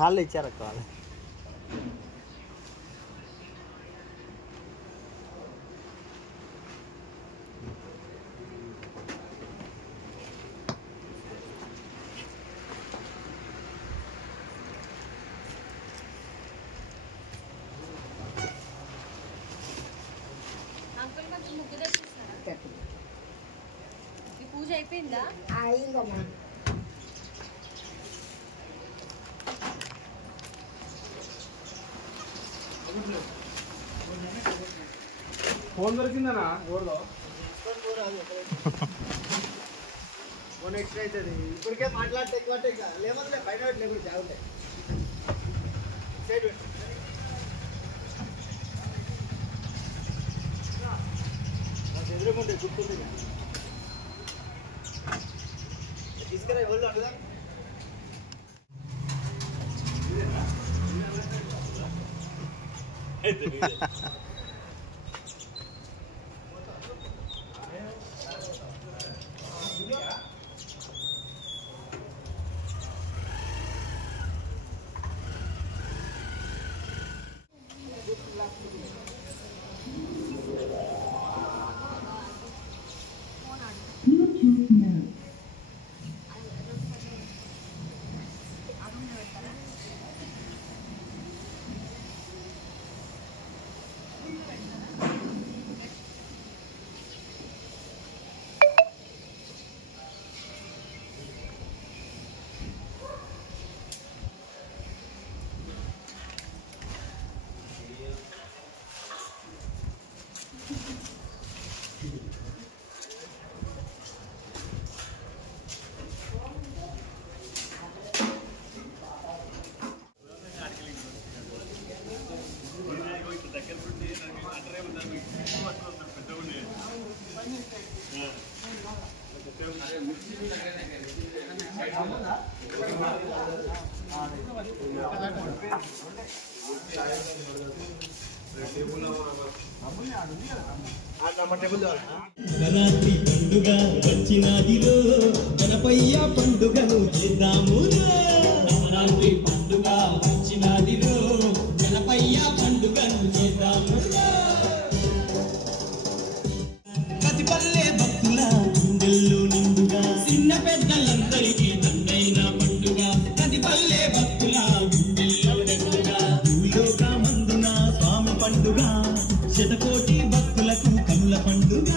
హాల్లో ఇచ్చారు అక్క వాళ్ళు. పూజ అయిపోయిందా? అయిందమ్మా. ఫోన్ దొరికిందనా ఎవరిలో? ఫోన్ ఎక్స్ట్రా అవుతుంది. ఇప్పటికే మాట్లాడితే ఎక్కువ లేకపోతే బయట లేకుండా జాగ్రత్త. ఎదురుకుంటే గుర్తుంది తీసుకురా ఎవరు అడుగుదా. నవరాత్రి పండుగ వచ్చినదిలో గణపయ్య పండుగను చేద్దాము. నవరాత్రి పండుగ వచ్చినదిలో గణపయ్య పండుగను చేద్దాము. ప్రతి పల్లె భక్తుల గుండెల్లో నిండుగా చిన్న పెద్దలందరికీ తండ్రైన పండుగ. ప్రతి పల్లె భక్తుల గుండెల్లో నిండుగా భూలోకమందున స్వామి పండుగ. శతకోటి భక్తులకు కనుల పండుగ.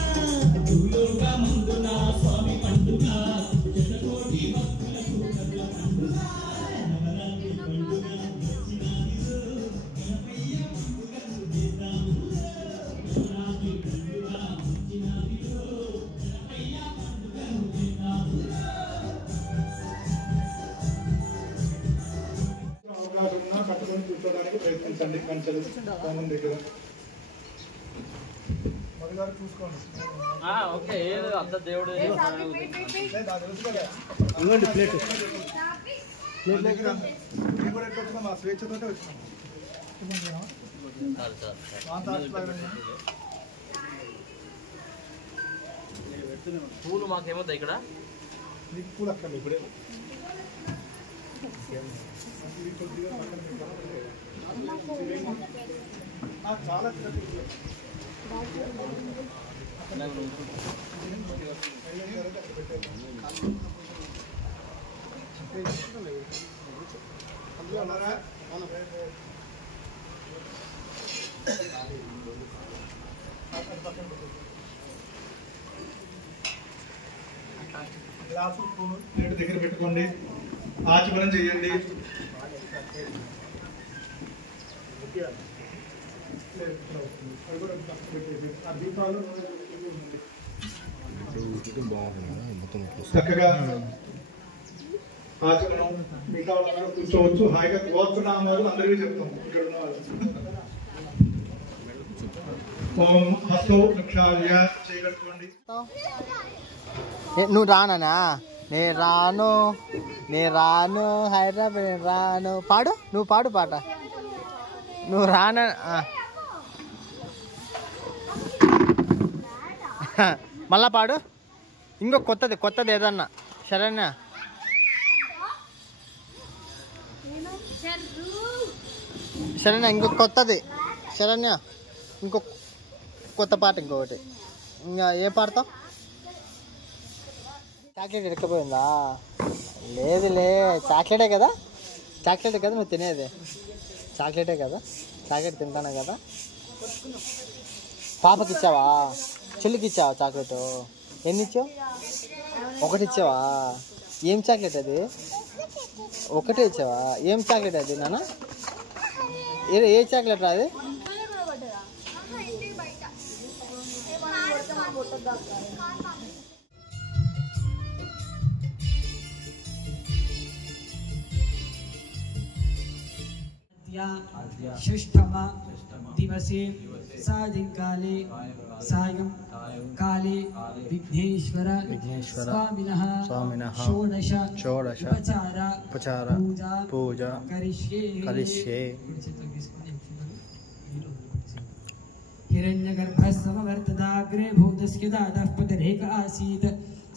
భూలోకమందున స్వామి పండుగ. శతకోటి భక్తులకు కనుల పండుగ. నవరాత్రి పండుగ వచ్చినదిలో గణపయ్య పండుగను చేద్దాము. నవరాత్రి పండుగ వచ్చినదిలో గణపయ్య పండుగను చేద్దాము. అవకాశం ఉన్నా కట్టుకొని కూర్చోడానికి ప్రయత్నించండి. కంచెలు కోమం దగ్గర మగగారు చూసుకోండి. ఓకే అంత దేవుడు ఇవ్వండి ప్లేట్. ప్లేట్ దగ్గర మేము కూడా ఎట్లా వచ్చినాం? మా స్వేచ్ఛతోటే వచ్చినాం. పూలు మాకేమవుతాయి ఇక్కడ? నీకు పూలు అక్కడ ఇప్పుడే చాలా గ్లాసు పూలు ప్లేట్ దగ్గర పెట్టుకోండి. ఆచమనం చేయండి. చక్కగా ఆచమనం మిగతా వాళ్ళందరూ కూర్చోవచ్చు. హాయిగా గోత్రనామాలు అందరికీ చెప్తాం. ఇక్కడ ఉన్న వాళ్ళు ఓం హస్తో వృక్షాయ చేయగలుగుకోండి. నువ్వు రానా? నేను రాను హైదరాబాద్ నేను రాను. పాడు, నువ్వు పాడు పాట. నువ్వు రానా? మళ్ళా పాడు. ఇంకో కొత్తది ఏదన్నా. శరణ్య ఇంకో కొత్తది. శరణ్య ఇంకో కొత్త పాట, ఇంకొకటి. ఇంకా ఏ పాడతావు? చాక్లెట్ ఎక్కపోయిందా? లేదులే, చాక్లెటే కదా నువ్వు తినేది. చాక్లెటే కదా, చాక్లెట్ తింటానే కదా. పాపకి ఇచ్చావా? చెల్లికి ఇచ్చావా చాక్లెట్? ఎన్ని ఇచ్చావు? ఒకటి ఇచ్చావా? ఏం చాక్లెట్ అది? ఒకటే ఇచ్చావా? ఏం చాక్లెట్ అది నాన్న? ఏ చాక్లెట్ అది? षष्ठम दिवसे सायंकाले सायं काले विघ्नेश्वर स्वामिनः षोडश उपचार पूजा करिष्ये। हिरण्यगर्भः समवर्तदाग्रे भूतस्य दातः पतिरेक आसीत्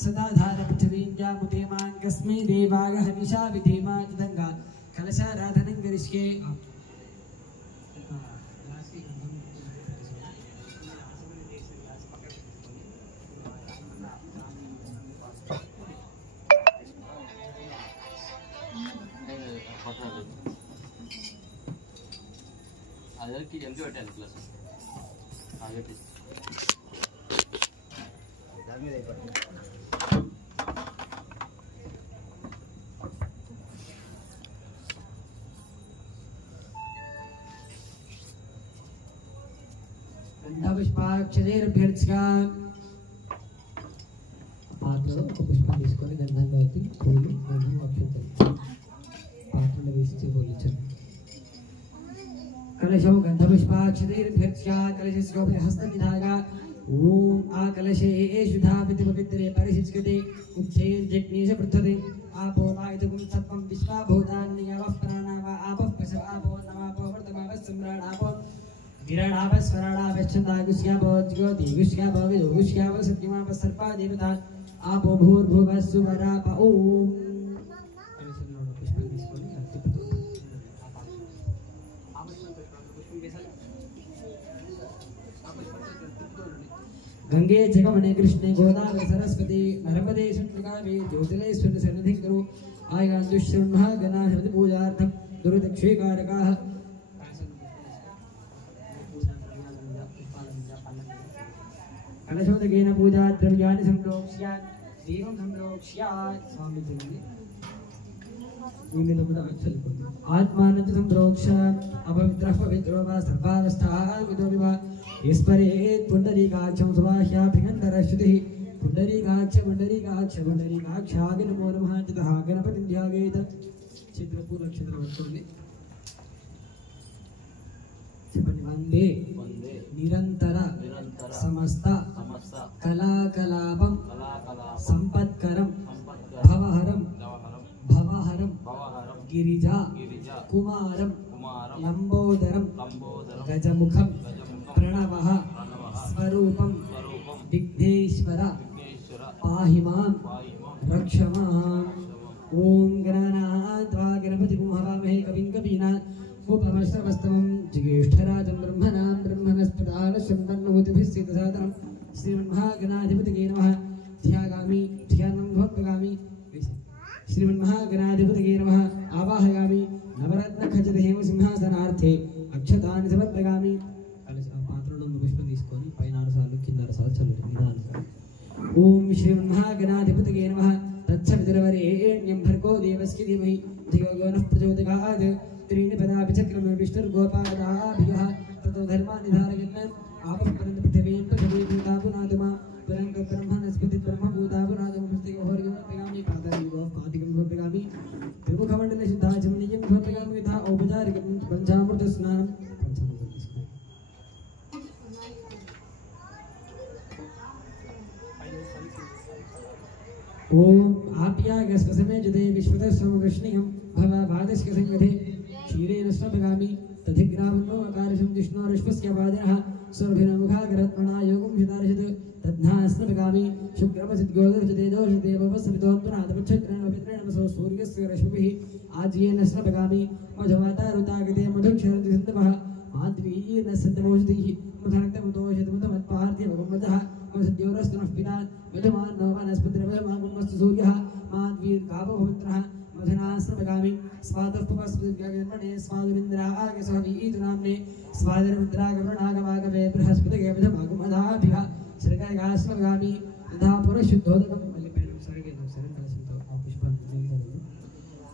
सदा धार पृथिवीं जामुते माङ्गस्मै देवाय हविषा विधेमा तदङ्गा कलशाराधनं करिष्ये। ಅದಕ್ಕೆ ಜಲ್ದಿ ಹೊಟ್ಟೆ ಅನ್ಕಲ ಸರ್ ಆಗೈತಿ పుష్పాక్షరేర్భ్యర్చగా పాత్రలో ఒక పుష్పం తీసుకొని గంధంలో పూలు గంధం అక్షంతలు పాత్రలో వేసి చెబులించండి. कलशौ गंधपुष्पाक्षतेर्भ्यर्च्या कलशस्योपरि हस्तविधागा ओम आ कलशे शुद्धापिति पवित्रे परिशिष्यते उच्चैर्जग्नेश पृथ्वी आपो वायुगुं सत्वं विश्वाभूतान्यवः प्राणावा आपः पशव आपो नमापो वर्तमावः सम्राणापो विराणावः स्वराणावः छन्दागुष्यापो ज्योतिगुष्यापो विदुगुष्यापो सत्यमापः सर्पा देवता आपो भूर्भुवः सुवराप ओम गंगे जगमने कृष्णे गोदावरी सरस्वती नर्मदे शंकरावे ज्योतिलेश्वरी सन्निधिं कुरु आयान् दुष्यन्मः गणाधिपति पूजार्थं दुर्दक्षेकारकाः कलशोदकेन पूजा द्रव्याणि संप्रोक्ष्य दीपं संप्रोक्ष्य स्वामी आत्मानं संप्रोक्ष्य अपवित्रः पवित्रो वा सर्वावस्थाः विदो विवा ईश्वरेत् पुण्डरीकाक्षं सुभाष्याभिगन्धरश्रुतिः पुण्डरीकाक्षाय नमो नमः ततः गणपतिं ध्यायेत् चित्रपूर्णक्षत्रवत्तुल्ले वन्दे निरन्तर समस्त कलाकलापं सम्पत्करं भवहरं गिरिजा कुमारं लंबोदरं गजमुखं प्रणवः स्वरूपं विघ्नेश्वर पाहि मां रक्ष माम्। ओम गणानात्वा गणपतिं हवामहे कविं कवीनाम् उपमश्रवस्तमं ज्येष्ठराजं ब्रह्मणस्पदान शम्तन्नोतिभिः सिद्धसादनं श्रीमन्महागणाधिपतये नमः। ध्यागामि ध्यानं भवत्पगामि श्रीमन्महागणाधिपतये नमः। आवाहयामि नवरत्नखचित हेमसिंहासनार्थे अक्षतानि समर्पयामि। पात्రలో పుష్పం తీసుకొని పైన 6 సార్లు కింద 6 సార్లు చల్లండి నిదానంగా। ఓం శ్రీమన్మహాగణాధిపతయే నమః। तत्सवितुर्वरेण्यं भर्गो देवस्य धीमहि धियो यो नः प्रचोदयात्। त्रीणि पदापि चक्रमे विष्णुर्गोपादाभिः ततो धर्माणि धारयन् आपः परन्तु पृथिवीं पृथिवीभूता पुनातुमा परं ब्रह्मणस्पति ब्रह्मभूतापुनातुं पुस्तिकोहर्यं प्रगामि पादादिगोः पादिकं भवत्प्रगामि त्रिमुखमण्डलसिद्धाचमनीयं भवत्प्रगामि यथा औपचारिकं पञ्चामृतस्नानं ओम आप्यागस्वसमे जुदे विश्वतस्समवृष्णियं भववादस्य संगते क्षीरेण स्वपगामि तथिग्रामन्नो अकारशं विष्णोरश्वस्य वादिनः सुरभिनमुखाग्रत्मना योगं शितार्षित तद्धास्नपगामि शुक्रमसिद्गोदर्शतेजोषतेवस्मृतोऽन्तनादपच्छत्रेण सूर्यस्य रश्मिभिः आज्येन स्नपगामि मधुवातारुतागते मधुक्षरन्ति सन्तवः माध्वीर्न सन्तमोषधिः मधुरक्तमुतोषितमुतमत्पार्थिवगुम्मतः मधुद्योरस्तुनः पिता मधुमान्नो वनस्पतिर्मधुमागुम्मस्तु सूर्यः माध्वीर्गावोभवन्त्रः मधुनास्नपगामि स्वादुपस्पतिर्गगन्मणे स्वादुरिन्द्रागसहवीतुनाम्ने स्वादुरिन्द्रागवृणागवागवे बृहस्पतिगे मधुमागुमदाभिः श्रीगास्नपगामि तथा पुरशुद्धोदकं मल्लिपेनं सर्गेनं सरन्दासंतो पुष्पाञ्जलिं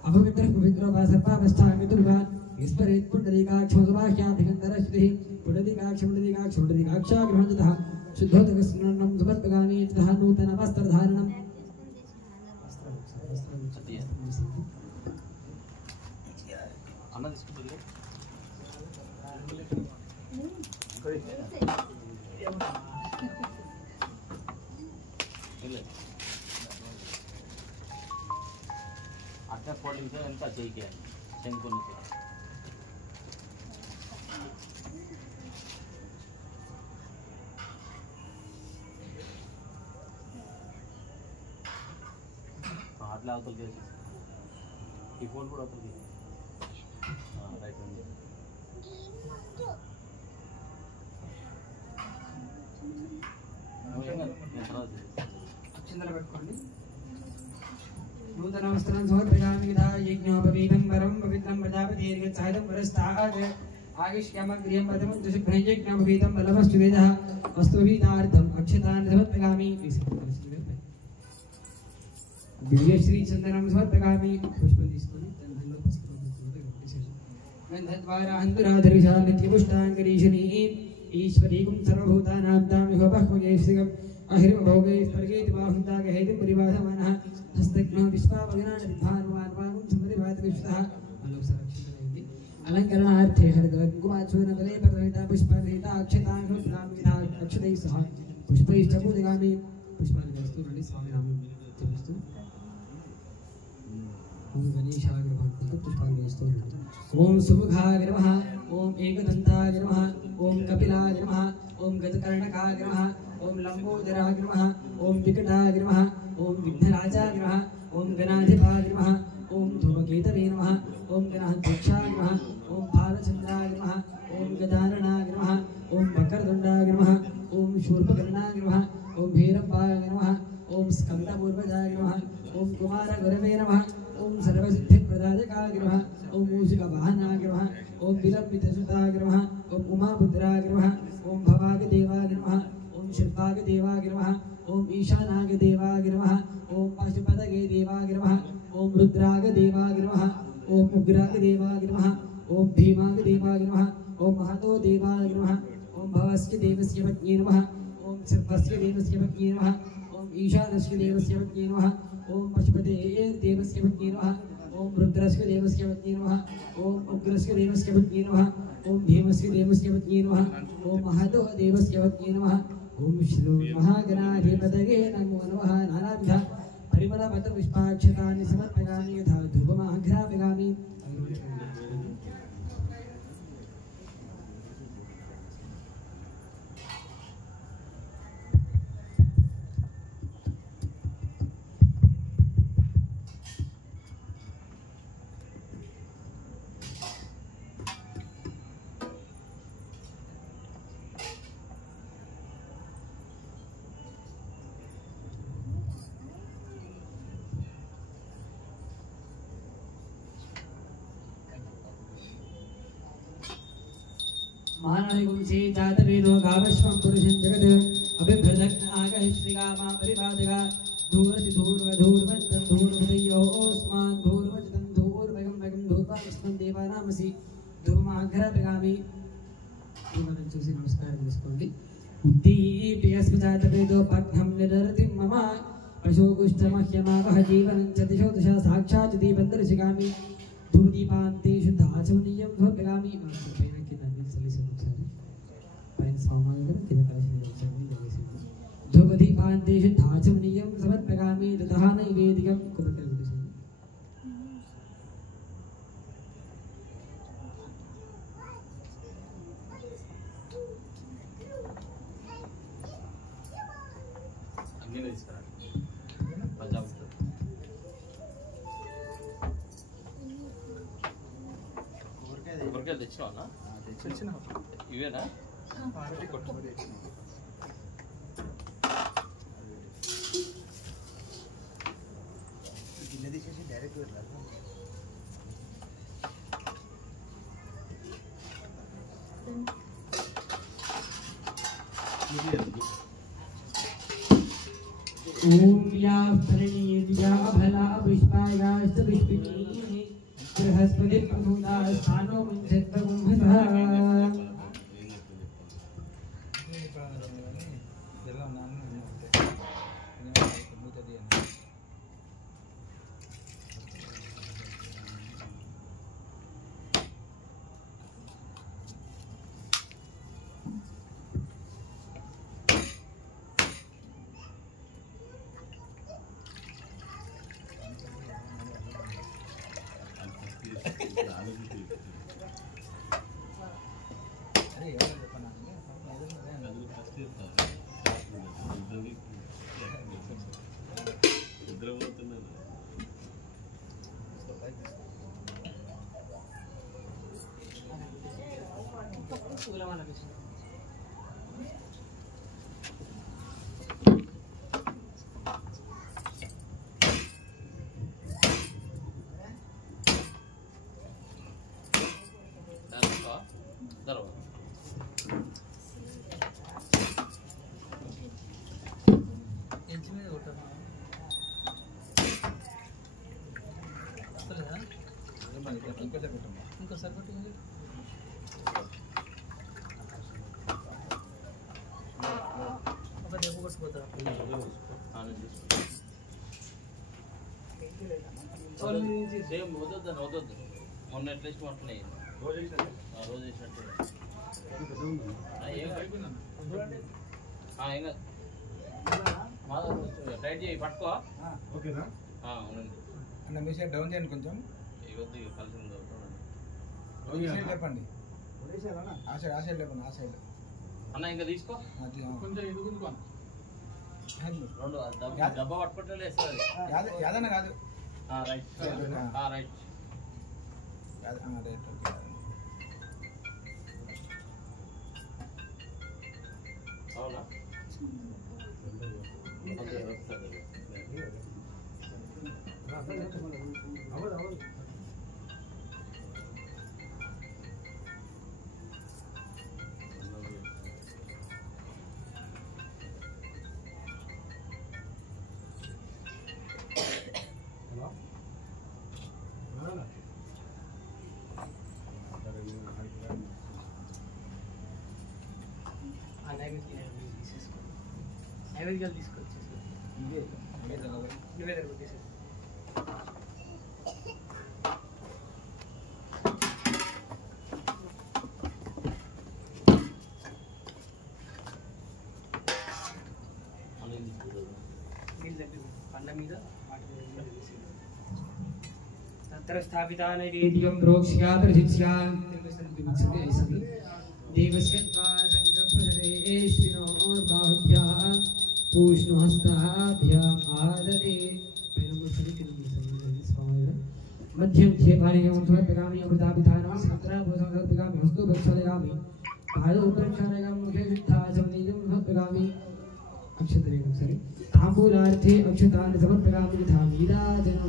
अपवित्रः पवित्रो वा सर्पावस्थामितुर्वा ईश्वरेत् पुण्डरीकाक्षमसुभाह्याभिगन्धरश्रुतिः पुण्डरीकाक्षाग्रहणतः शुद्धोदकस्नानं समर्पयामि तथा नूतनवस्त्रधारणं అన్న తీసుకుంటుంది అట్లా 40 నిమిషాలు ఎంత చేయికి శంకుని అట్లా అవతల చేసి ఈ ఫోన్ కూడా అవతల చేసి రైట్ ఉంది అక్షంతలు పెట్టుకోండి నూతన వస్త్రం సమర్పయామి యథా యజ్ఞోపవీతం వరం పవిత్రం ప్రజాపతిర్గచ్ఛాయితం పురస్తాద్ ఆగిష్యమగ్ర్యం ప్రథమం దుషుభ్రయజ్ఞోపవీతం బలవస్తువేదః వస్తువీతార్థం అక్షతాన్ సమర్పయామి దివ్యశ్రీ చందనం సమర్పయామి పుష్పం తీసుకొని దండంలో గంధద్వారా హంతురాధరిషా నిత్యపుష్టాంగరీషణీ ఈశ్వరీకం సర్వభూతానాం తామిహో బహ్వగేశ్రిగం అహిర్భోగై స్వర్గేతి బాహుంతాగహేతి పరివాధమానః హస్తజ్ఞో విశ్వావగనానిర్భానువాన్వాగం సమరివాతవిశ్వతః అలోసరక్షితమైంది అలంకరణార్థే హరితకుంకుమాచూర్ణకలే పరమిత పుష్పరహిత అక్షతాన్ సమర్పయామి యథా అక్షతైః సహ పుష్పైశ్చ పూజయామి పుష్పాన్ని వేస్తూ రండి స్వామి నామం జపిస్తూ ఓం గణేశాయ నమః పుష్పాన్ని వేస్తూ రండి ఓం సుముఖాయ నమః ఓం ఏకదంతాయ నమః ఓం కపిలాయ నమః ఓం గజకర్ణకాయ నమః ఓం లంబోదరాయ నమః ఓం వికటాయ నమః ఓం విఘ్నరాజాయ నమః ఓం గణాధిపాయ నమః ఓం ధూమకేతవే నమః ఓం గణాధ్యక్షాయ నమః ఓం బాలచంద్రాయ నమః ఓం గజాననాయ నమః ఓం వక్రతుండాయ నమః ఓం శూర్పకర్ణాయ నమః ఓం భైరవాయ నమః ఓం స్కందపూర్వజాయ నమః ఓం కుమారగురవే నమః ఓం సర్వసిద్ధిప్రదాయకాయ నమః ఓం మూషికవాహనాయ నమః ఓం విలంబితసుతాయ నమః ఓం ఉమాపుత్రాయ నమః ఓం భవాగదేవాయ నమః ఓం శిల్పాగదేవాయ నమః ఓం ఈశానాగదేవాయ నమః ఓం పశుపతగే దేవాయ నమః ఓం రుద్రాగదేవాయ నమః ఓం ఉగ్రాగదేవాయ నమః ఓం భీమాగదేవాయ నమః ఓం మహతో దేవాయ నమః ఓం భవస్య దేవస్య పత్న్యే నమః ఓం సర్వస్య దేవస్య పత్న్యే నమః ఓం ఈశానస్య దేవస్య పత్న్యే నమః ఓం పశుపతే దేవస్య పత్న్యే నమః ఓం రుద్రస్య దేవస్య పత్న్యే నమః ఓం ఉగ్రస్య దేవస్య పత్న్యే నమః ఓం భీమస్య దేవస్య పత్న్యే నమః ఓం మహతో దేవస్య పత్న్యే నమః ఓం శ్రీ మహాగణాధిపతయే నమో నమః నానావిధ పరిమళపత్ర పుష్పాక్షతాన్ని సమర్పయామి యథా ధూపమాఘ్రాపయామి मानविगुंसी जातवेदो गावश्वं पुरुषं जगत् अभिभ्रदग्न आगः श्रीगामा परिवादगा धूरसि धूर्वधूर्वन्तं धूर्वदयोस्मान् धूर्वजितं धूर्वगं वगं धूर्वास्मन् देवानामसि धूमाघ्रपगामि धूमनं చూసి నమస్కారం చేసుకోండి ఉద్దీప్యస్మ జాతవేదో పగ్నం నిరతిం మమ పశోగుష్టమహ్యమావహ జీవనం చ దిశో దిశ సాక్షాత్ దీపం దర్శయామి ధూమదీపాంతే శుద్ధాచమనీయం ధూర్పగామి పైన కింద నిలిచి ఒకసారి పైన స్వామి గారు కింద కలిసి నిలిచి ధూమదీపాంతే శుద్ధాచమనీయం సమర్పగామి తథా నైవేదికం కొబ్బరికాయ కొట్టేసి నేను తీసుకురా పంజాబ్ కొబ్బరికాయలు తెచ్చినా తెచ్చిన ఇవేనా గిన్నె తీసేసి డైరెక్ట్ వెళ్ళాలి. ओम या प्रणीया भला पुष्पाया पुष्पिनी बृहस्पति प्रमुदा स्थानो मुंजत गुंभता ఇంకోసారి కొట్టింది ఒక దెబ్బ కొట్టుకుపోతారు. సేమ్ వదొద్దు మొన్న ఎట్లేసి ఉంటున్నాయి రోజు వేసినట్టు టైట్ చేయి పట్టుకో ఓకేనా అవునండి అన్న మీ సైడ్ డౌన్ చేయండి కొంచెం. ఇవద్దు కలిసి ఉందో ఈ సైడ్ లేపండి. ఆ సైడ్ లేపండి. ఆ సైడ్ అన్న ఇంకా తీసుకో కొంచెం ఎదుగుందుకో. రెండు డబ్బా పట్టుకుంటే వేస్తుంది యాదన్న కాదు రైట్ రైట్ రైట్ ఓకే అవునా నైవేద్యాలు తీసుకొచ్చేసి నివేదన వచ్చేసి పండ్ల మీద तत्र स्थापिता नैवेद्यं प्रोक्ष्या प्रजित्स्या देवस्य बाहुभ्यां पूष्णहस्ताभ्याम् आददे मध्यम क्षेपाणिं समर्पयामि अमृताभिधानं सत्राभूतं समर्पयामि हस्तो भक्षालयामि पादोपरक्षालयामि मुखे शुद्धाचमनीयं समर्पयामि अक्षतरेण सरि ताम्बूलार्थे अक्षतानि समर्पयामि यथा नीराजनः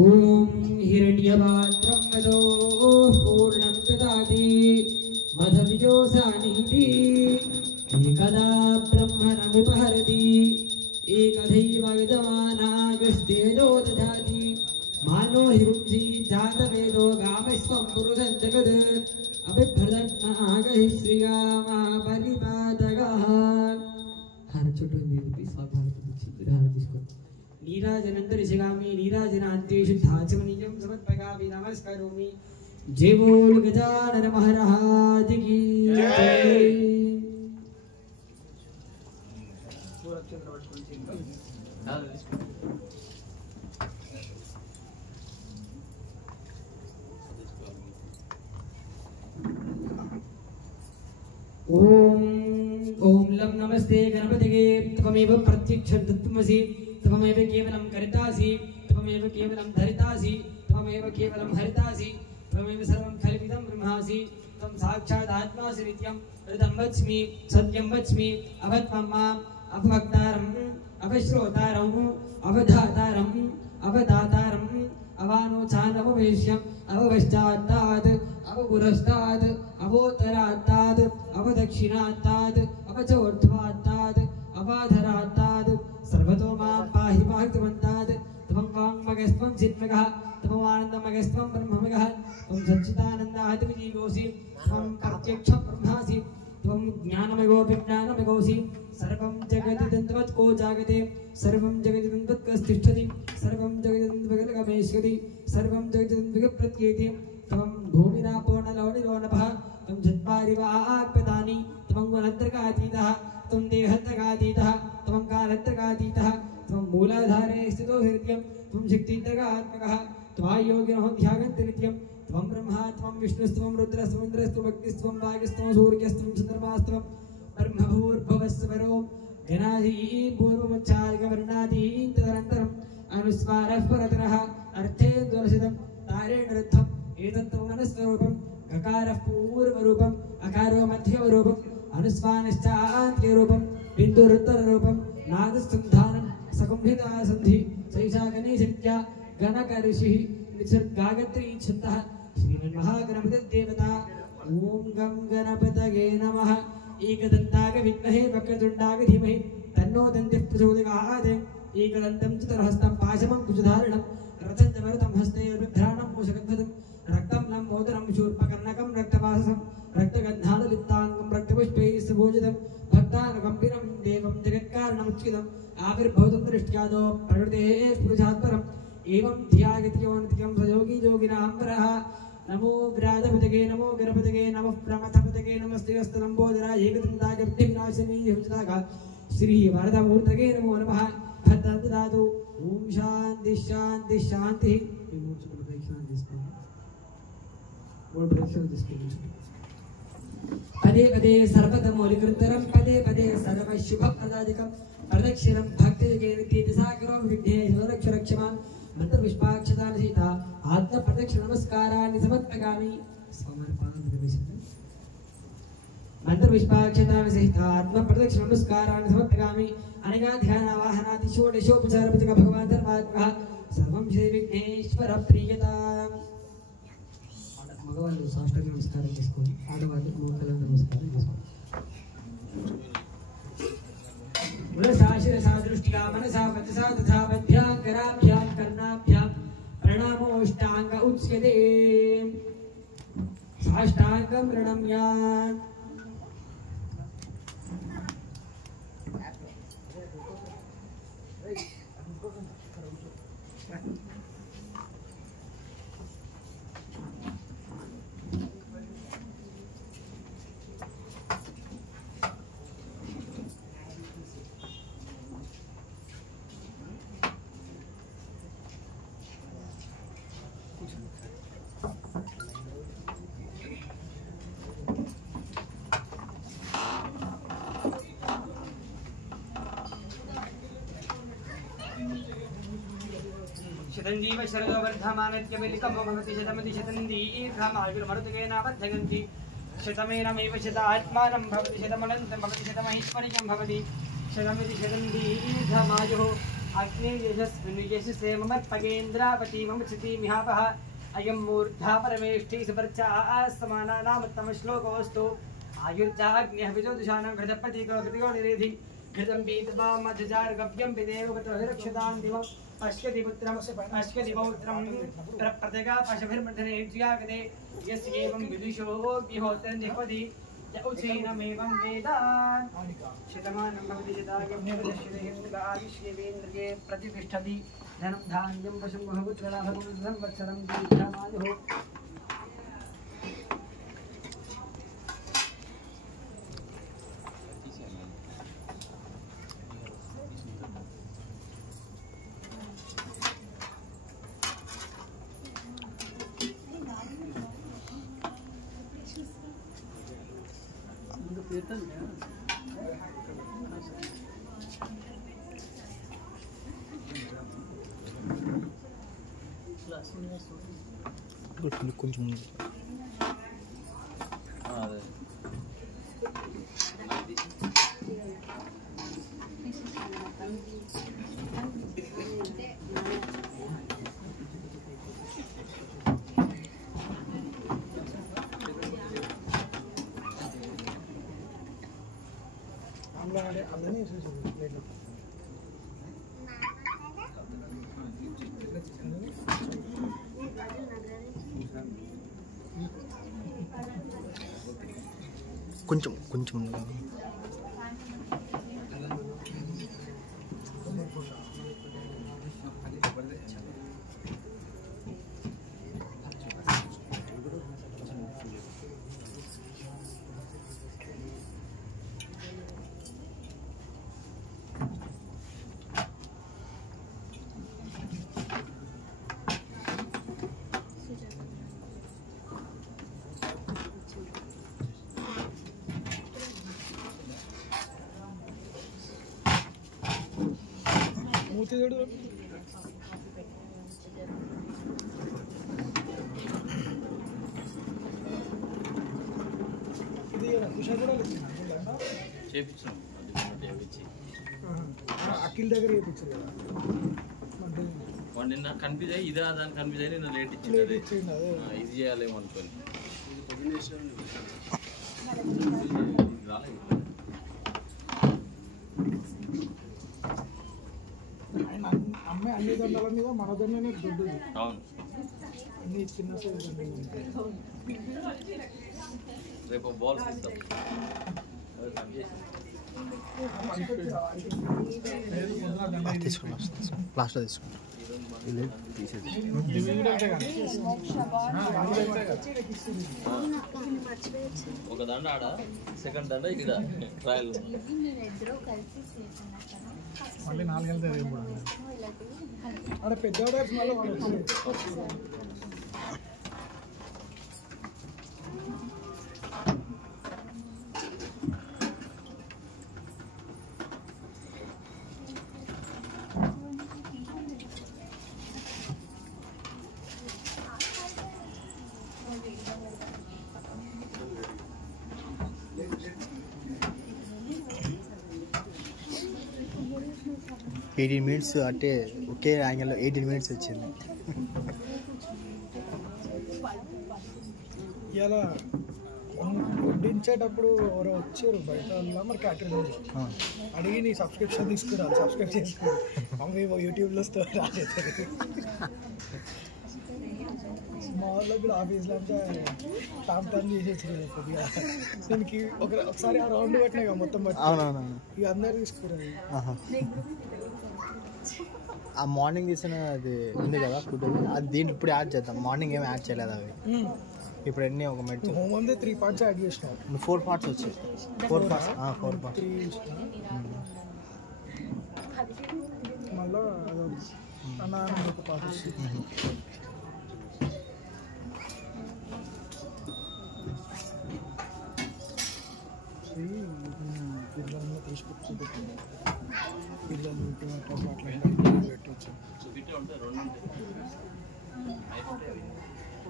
ओम हिरण्यपात्रं मदो पूर्णं ददाति मधविजोषानीति एकदा ब्रह्मणमुपहरति एकदैव विद्यमानागस्तेजो ददाति मानो हि पुंसि जातवेदो गामस्वं पुरुषं जगत् अभिभ्रदन्नागहि श्रियामा परिपादगः हर छोटो देवी स्वाभाविक चित्तधारण जिसको नीराजनंतर ऋषिगामी नीराजनान्ते शुद्धाचमनीयं समर्पयामि नमस्करोमि जय बोल गजानन महाराज की जय। ओम लं नमस्ते गणपतये त्वमेव प्रत्यक्षदत्तमसि त्वमेव केवलं करितासि त्वमेव केवलं धरितासि त्वमेव केवलं हरितासि त्वमेव सर्वं खलितं ब्रह्मासि त्वं साक्षात् आत्मासि नित्यं ऋतं वच्मि सत्यं वच्मि अवत्वं माम् अभक्तारम् अवश्रोतारम् अवधातारम् अवदातारम् अवानोचानववेश्यम् अवपश्चात्तात् अवपुरस्तात् अवोत्तरात्तात् अवदक्षिणात्तात् अवचोर्ध्वात्तात् अवाधरात्तात् सर्वतो मां पाहि पाहितवन्तात् त्वं वाङ्मगस्त्वं चिन्मगः त्वमानन्दमगस्त्वं ब्रह्ममगः त्वं सच्चिदानन्दादिविजीवोऽसि त्वं प्रत्यक्षं ब्रह्मासि त्वं ज्ञानमयोऽपि ज्ञानमयोऽसि सर्वं जगदिदन्तवत्को जागते सर्वं जगदिदन्तवत्कस्तिष्ठति सर्वं जगदिदन्तवगमेष्यति सर्वं जगदिदन्तवप्रत्येति त्वं भूमिनापो नलो नभः त्वं जन्मारिवाक्पदानि त्वं गुणत्रकातीतः त्वं देहत्रकातीतः त्वं कालत्रकातीतः त्वं मूलाधारे स्थितो हृदयं त्वं शक्तित्रकात्मकः त्वायोगिनो ध्यागन्ति नित्यं त्वं ब्रह्मा त्वं विष्णुस्त्वं रुद्रस्त्वं इन्द्रस्त्वं अग्निस्त्वं वायुस्त्वं सूर्यस्त्वं चन्द्रमास्त्वं ब्रह्मभूर्भुवस्वरो गणादीन् पूर्वमुच्चारिकवर्णादीन् तदनन्तरम् अनुस्वारः परतरः अर्थे द्वलसितं तारेण रुद्धम् एतत्त्वमनस्वरूपं ककारः पूर्वरूपम् अकारो मध्यमरूपम् अनुस्वानश्चान्त्यरूपं बिन्दुरुत्तररूपं नादसन्धानं सकुंभिता सन्धि सैषा गणेशनित्या गणकऋषिः निसर्गागत्री छन्दः श्रीमन्महागणपतिर्देवता ॐ गं गणपतये नमः एकदन्ताय विद्महे वक्रतुण्डाय धीमहि तन्नो दन्तिः प्रचोदयात् एकदन्तं चतुर्हस्तं पाशमं कुशधारणं रथं च वरदं हस्ते रुद्राणं मूषकध्वजं रक्तं लम्बोदरं शूर्पकर्णकं रक्तवाससं रक्तगन्धानुलिप्ताङ्गं रक्तपुष्पैः सुभूषितं भक्तानुकम्पिनं देवं जगत्कारणमुच्चितम् आविर्भूतं दृष्ट्यादो प्रकृतेः पुरुषात्परम् एवं ध्यायत्यो नित्यं सयोगी योगिनां वरः नमो व्राजपतये नमो गणपतये नमः प्रमथपतये नमस्ते हस्तलम्बोदराय एकदन्ताय विघ्नविनाशिनी युक्ताय श्री वरदमूर्तये नमो नमः भद्रं ददातु ओम शांति शांति शांति पदे पदे सर्वतमौलिकृतरं पदे पदे सर्वशुभप्रदायकं प्रदक्षिणं भक्तजगेनित्यसागरो विघ्नेश्वरक्षरक्षमान् मंत्रपुष्पाक्षतानि सहिता आत्मप्रदक्षिणनमस्काराणि समर्पयामि मंत्रपुष्पाक्षतानि सहिता आत्मप्रदक्षिणनमस्काराणि समर्पयामि अनेकाध्यानावाहनादि षोडशोपचारपतिक भगवान् धर्मात्मः सर्वं श्री विघ्नेश्वर प्रियताम् మగవాళ్ళు సాష్టాంగ నమస్కారం చేసుకోండి ఆడవాళ్ళు మూకల నమస్కారం చేసుకోండి ఉలసాశిరసా దృష్ట్యా మనసా వచసా తథా పద్భ్యాం కరాభ్యాం కర్ణాభ్యాం ప్రణామోష్టాంగ ఉచ్యతే సాష్టాంగం ప్రణమ్య शतंजीव शरदो वर्धमानत्यमेलिकं भवति शतमति शतन्दीर्घमायुर्मरुतकेनाबद्धयन्ति शतमेनमेव शतात्मानं भवति शतमनन्तं भवति शतमैश्वर्यं भवति शतमिति शतन्दीर्घमायुः अग्निर्यशस्विनिर्यशसे ममर्पगेन्द्रावती मम चितिमिहापः अयं मूर्धा परमेष्ठी सुपर्चास्तमानानामुत्तमश्लोकोऽस्तु आयुर्जाग्न्यः विजोदुषानं घृतपतिको कृतिको निरेधि घृतं पीतवां मध्यजार्गव्यं पिदेव गतो हिरक्षतां दिवम् अश्यति पुत्रं अश्यति पौत्रं प्रत्यगा पशुभिर्मर्दने ज्यागते यस्येवं विदुषोऽग्निहोत्रं जिह्वति य उचैनमेवं वेद शतमानं भवति शतायुष्येवेन्द्रिये प्रतिष्ठति धनं धान्यं पशुं बहुपुत्रलाभं संवत्सरं दीर्घमायुः కొంచెం అదే అలానే వేసేసాను ప్లేట్లో. కొంచెం కొంచెం మూతి చూడు. ఇది కుషా కూడా చేపించాం చేపించి అఖిల్ దగ్గర చేయించారు కదా. అంటే వాడు నిన్న కన్ఫ్యూజ్ అయ్యి ఇదే దాన్ని కన్ఫ్యూజ్ అయ్యి నిన్న లేట్ ఇచ్చింది ప్లేట్ అదే ఇచ్చిండు అదే. ఇది చేయాలేమో అనుకోని రాలేదు. ఆయన అమ్మే అన్ని దండాల మీద మన దండనే దొడ్డుది. అవును అన్ని చిన్న సైజు దండలు ఉంటాయి. రేపు బాల్స్ ఇస్తాం అదే కట్ చేసి తీసుకుని లాస్ట్లో తీసుకుంటాం. ఒక దండ ఆడ సెకండ్ దండ ఇక్కడ ట్రయల్ మళ్ళీ 4 గంటలు ఆడ పెద్దవాడు మళ్ళీ వాళ్ళు వస్తుంది. మినిట్స్ అంటే ఒకే యాంగిల్లో 18 minutes వచ్చింది. ఇలా వడ్డించేటప్పుడు ఎవరో వచ్చారు బయట మరి క్యాటరింగ్ అడిగి నీ సబ్స్క్రిప్షన్ తీసుకురాలి, సబ్స్క్రైబ్ చేసుకోవాలి. మమ్మీ యూట్యూబ్లో స్టోరీ రాలేదు. మా వాళ్ళకి కూడా ఆఫీస్లో అంతా టాప్ టర్న్ చేసేసి కొద్దిగా దీనికి ఒకసారి ఆ రౌండ్ పెట్టినా కదా మొత్తం బట్టి. అవునవునవును. ఇక అందరు తీసుకురాలి. ఆ మార్నింగ్ తీసిన అది ఉంది కదా ఫుడ్, అది దీంట్లో ఇప్పుడు యాడ్ చేద్దాం. మార్నింగ్ ఏమి యాడ్ చేయలేదు అవి. ఇప్పుడు ఎన్ని ఒక మెట్ హోమ్ అందే 3 parts యాడ్ చేసినావు. 4 parts వచ్చాయి. 4 parts. 4 parts. మళ్ళీ అన్న ఒక పార్ట్ వస్తుంది. పిల్లలు తీసుకొచ్చి పిల్లలు అట్లా పెట్టవచ్చు.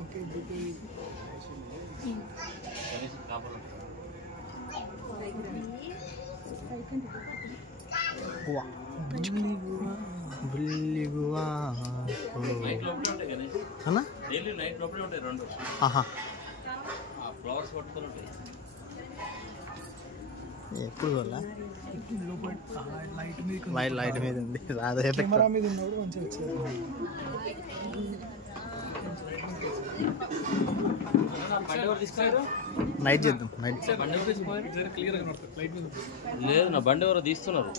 ఓకే అన్నా డైలీ నైట్ లోపలే ఉంటాయి 2 ఫ్లవర్స్ పట్టుకొని ఉంటాయి. ఎప్పుడు వల్ల లైట్ లైట్ మీద ఉంది రాదే కెమెరా మీద ఉన్నప్పుడు మంచిగా వచ్చేది. నైట్ చేద్దాం. నైట్ లేదు నా బండి ఎవరో తీస్తున్నారు.